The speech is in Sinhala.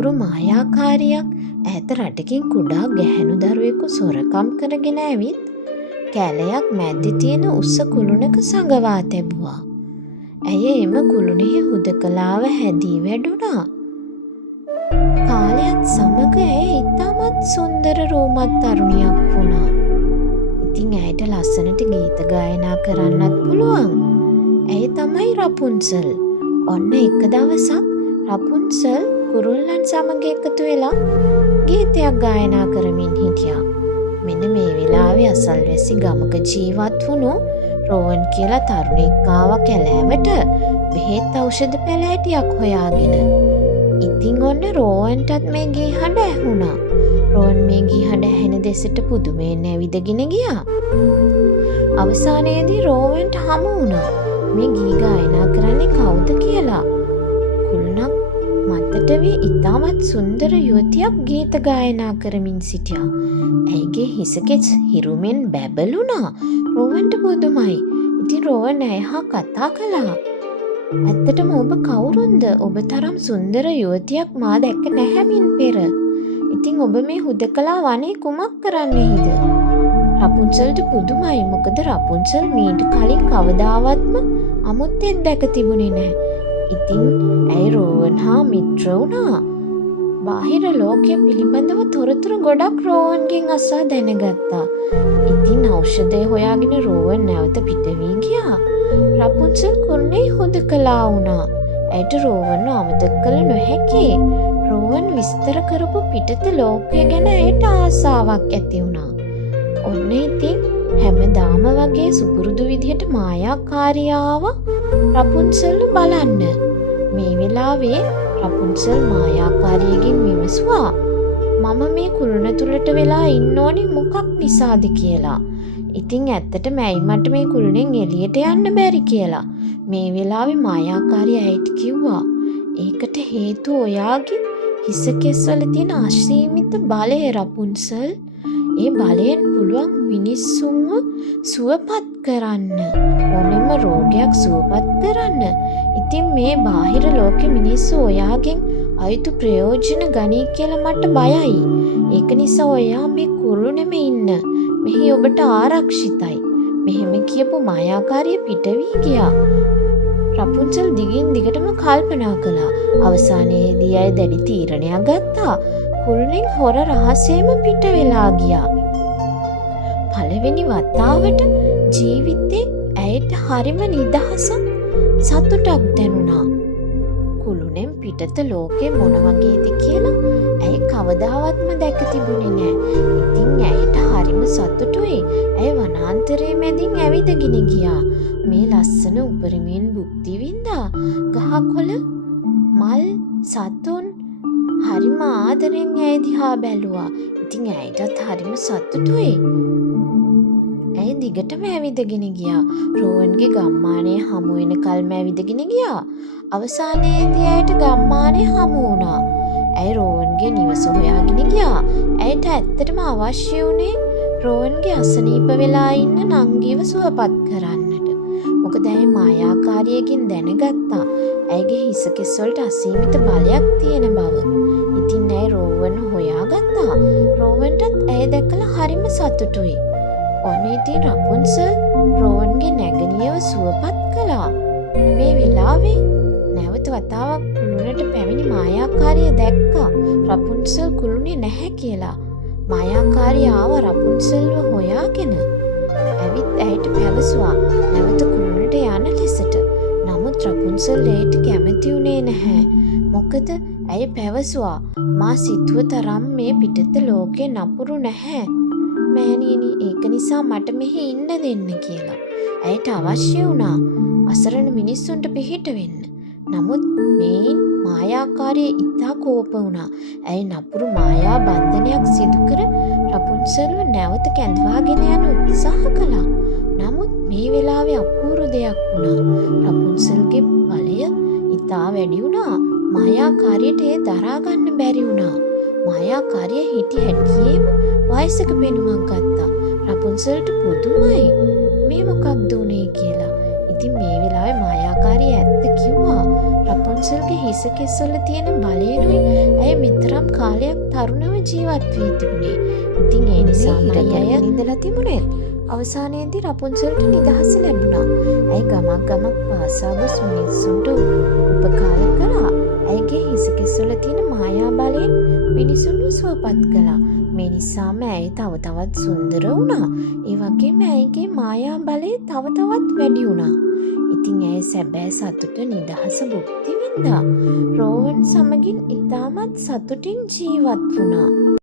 නපුරු මායාකාරියක් ඈත රටකින් කුඩා ගැහැණු දරුවෙකු සොරකම් කරගෙන ඇවිත් කැලයක් මැද්දේ තියෙන උස්ස කුළුණක සඟවා තැබුවා. ඇය එම කුළුණෙහි හුදකලාව හැදී වැඩුණා. කාලයත් සමග ඇය ඉතාමත් සුන්දර රූමත් තරුණියක් වුණා. ඉතින් ඇයට ලස්සනට ගීත ගායනා කරන්නත් පුළුවන්. ඇය තමයි රපුන්සල්. ඔන්න එක දවසක් රපුන්සල් කුරුල්ලන් සමග එකතු වෙලා ගීතයක් ගායනා කරමින් හිටියා. මෙන්න මේ වෙලාවේ අසල්වැසි ගමක ජීවත් වුණු රෝවන් කියලා තරුණෙක් ආවා කැලෑවට බෙහෙත් ඖෂධ පැලෑටියක් හොයාගෙන. ඉතින් ඔන්න රෝවන්ටත් මේ ගී හඬ ඇහුණා. රෝවන් මේ ගී හඬ ඇහෙන දෙසට පුදුමයෙන් ඇවිදගෙන ගියා. අවසානයේදී රෝවන්ට හමු වුණා මේ ගී ගායනා කරන්නේ කවුද කියලා. කුළුණක් මතට වී ඉතාමත් සුන්දර යුවතියක් ගීත ගායනා කරමින් සිටියා. ඇයගේ හිසකෙස් හිරුමෙන් බැබළුණා. රෝවන්ට පුදුමයි. ඉතින් රෝවන් ඇය හා කතා කළා. ඇත්තටම ඔබ කවුරුන්ද? ඔබ තරම් සුන්දර යුවතියක් මා දැක්ක නැහැ මින් පෙර. ඉතින් ඔබ මේ හුදකලා වනයේ කුමක් කරන්නේද? රපුන්සල්ට පුදුමයි. මොකද රපුන්සල් මීට කලින් කවදාවත්ම අමුත්තෙක් දැක තිබුණේ නැහැ. ඉතින් ඇය රෝවන් හා මිත්‍ර වුණා. බාහිර ලෝකය පිළිබඳව තොරතුරු ගොඩක් රෝවන්ගෙන් අසා දැනගත්තා. ඉතින් ඖෂධය හොයාගෙන රෝවන් නැවත පිට වී ගියා. රපුන්සල් කුරුණේ හුදකලා වුණා. ඇයට රෝවන්ව අමතක කළ නොහැකි. රෝවන් විස්තර කරපු පිටත ලෝකය ගැන ඇයට ආසාවක් ඇති වුණා. ඔන්න ඉතින් හැමදාම වගේ සුපුරුදු විදිහට මායාකාරියාව රපුන්සල්ව බලන්න. මේ වෙලාවේ රපුන්සල් මායාකාරියගෙන් විමසුවා මම මේ කුළුණ තුලට වෙලා ඉන්න ඕනේ මොකක් නිසාද කියලා. ඉතින් ඇත්තටම ඇයි මට මේ කුළුණෙන් එළියට යන්න බැරි කියලා. මේ වෙලාවේ මායාකාරිය ඇයට කිව්වා ඒකට හේතුව ඔයාගේ හිස කෙස්වල තියෙන අසීමිත බලය රපුන්සල්. ඒ බලයෙන් පුළුවන් මිනිස්සුන්ව සුවපත් කරන්න. ඕනෙම රෝගයක් සුවපත් කරන්න. ඉතින් මේ බාහිර ලෝකෙ මිනිස්සු ඔයාගෙන් අයුතු ප්‍රයෝජන ගනී කියලා මට බයයි. ඒක නිසා ඔයා මේ කුළුණෙම ඉන්න. මෙහි ඔබට ආරක්ෂිතයි. මෙහෙම කියපු මායාකාරිය පිට වී ගියා. රපුන්සල් දිගින් දිගටම කල්පනා කළා. අවසානයේදී අය දැඩි තීරණයක් ගත්තා. කුළුණෙන් හොර රහසේම පිට වෙලා ගියා. පළවෙනි වතාවට ජීවිතේ ඇයට හරිම නිදහසක් සතුටක් දැනුණා. කුළුණෙන් පිටත ලෝකේ මොන වගේද කියලා ඇය කවදාවත්ම දැක තිබුණේ නැහැ. ඉතින් ඇයට හරිම සතුටුයි. ඇය වනාන්තරයේ මැදින් ඇවිදගෙන ගියා. මේ ලස්සන උපරිමයෙන් භුක්ති විඳා. ගහකොළ මල් සතුන් හරිම ආදරෙන් ඇය දිහා බැලුවා. ඉතින් ඇයටත් හරිම සතුටුයි. ඇය දිගටම ඇවිදගෙන ගියා. රෝවන්ගේ ගම්මානය හමු වෙනකල්ම ඇවිදගෙන ගියා. අවසානයේදී ඇයට ගම්මානය හමු වුණා. ඇය රෝවන්ගේ නිවස හොයාගෙන ගියා. ඇයට ඇත්තටම අවශ්‍ය වුණේ රෝවන්ගේ අසනීප වෙලා ඉන්න නංගිව සුවපත් කරන්නට. මොකද ඇය මායාකාරියකින් දැනගත්තා ඇයගේ හිස කෙස් වලට අසීමිත බලයක් තියෙන බව. ඉතින් ඇය රෝවන් හොයාගත්තා. රෝවන්ටත් ඇය දැකලා හරිම සතුටුයි. ඔන්න ඉතින් රපුන්සල් රෝවන්ගේ නැගණියව සුවපත් කළා. මේ වෙලාවේ නැවත වතාවක් කුළුණට පැමිණි මායාකාරිය දැක්කා රපුන්සල් කුළුණේ නැහැ කියලා. මායාකාරිය ආව රපුන්සල්ව හොයාගෙන. ඇවිත් ඇයට පැවසුවා නැවත කුළුණට යන ලෙසට. නමුත් රපුන්සල් ඒට කැමති වුණේ නැහැ. මොකද ඇය පැවසුවා මා සිතුව තරම් මේ පිටත ලෝකේ නපුරු නැහැ. මෑණියනි ඒක නිසා මට මෙහි ඉන්න දෙන්න කියලා. ඇයට අවශ්‍ය වුණා අසරණ මිනිස්සුන්ට පිහිට වෙන්න. නමුත් මේන් මායාකාරිය ඉතා කෝප වුණා. ඇය නපුරු මායා බන්ධනයක් සිදු කර රපුන්සල්ව නැවත කැඳවාගෙන යන උත්සාහ කළා. නමුත් මේ වෙලාවේ අපූර්ව දෙයක් වුණා. රපුන්සල්ගේ බලය ඉතා වැඩි වුණා. මායාකාරියට ඒ දරා ගන්න බැරි වුණා. මායාකාරිය හිටි හැටියේම වයසක පෙනුමක් ගත්තා. රපුන්සල්ට පුදුමයි මේ මොකක්ද උනේ කියලා. ඉතින් මේ වෙලාවේ මායාකාරිය ඇත්ත කිව්වා. රපුන්සල්ගේ හිස කෙස්වල තියෙන බලයෙන්ුයි ඇය තරම් කාලයක් තරුණව ජීවත් වී තිබුණේ. ඉතින් ඒ නිසා මරියා ඉඳලා තිබුණේ. අවසානයේදී රපුන්සල්ට නිදහස ලැබුණා. ඇයි ගමක් පාසා ගොස් මිනිස්සුන්ට උපකාර කළා. ඇයගේ හිස කෙස්වල තියෙන මායා බලයෙන් මිනිසුන්ව සුවපත් කළා. මේ නිසාම ඇය තව තවත් සුන්දර වුණා. ඒ වගේම ඇයගේ මායා බලය තව තවත් වැඩි වුණා. ඉතින් ඇය සැබෑ සතුට නිදහස භුක්ති විඳා. රෝවන් සමගින් ඉතාමත් සතුටින් ජීවත් වුණා.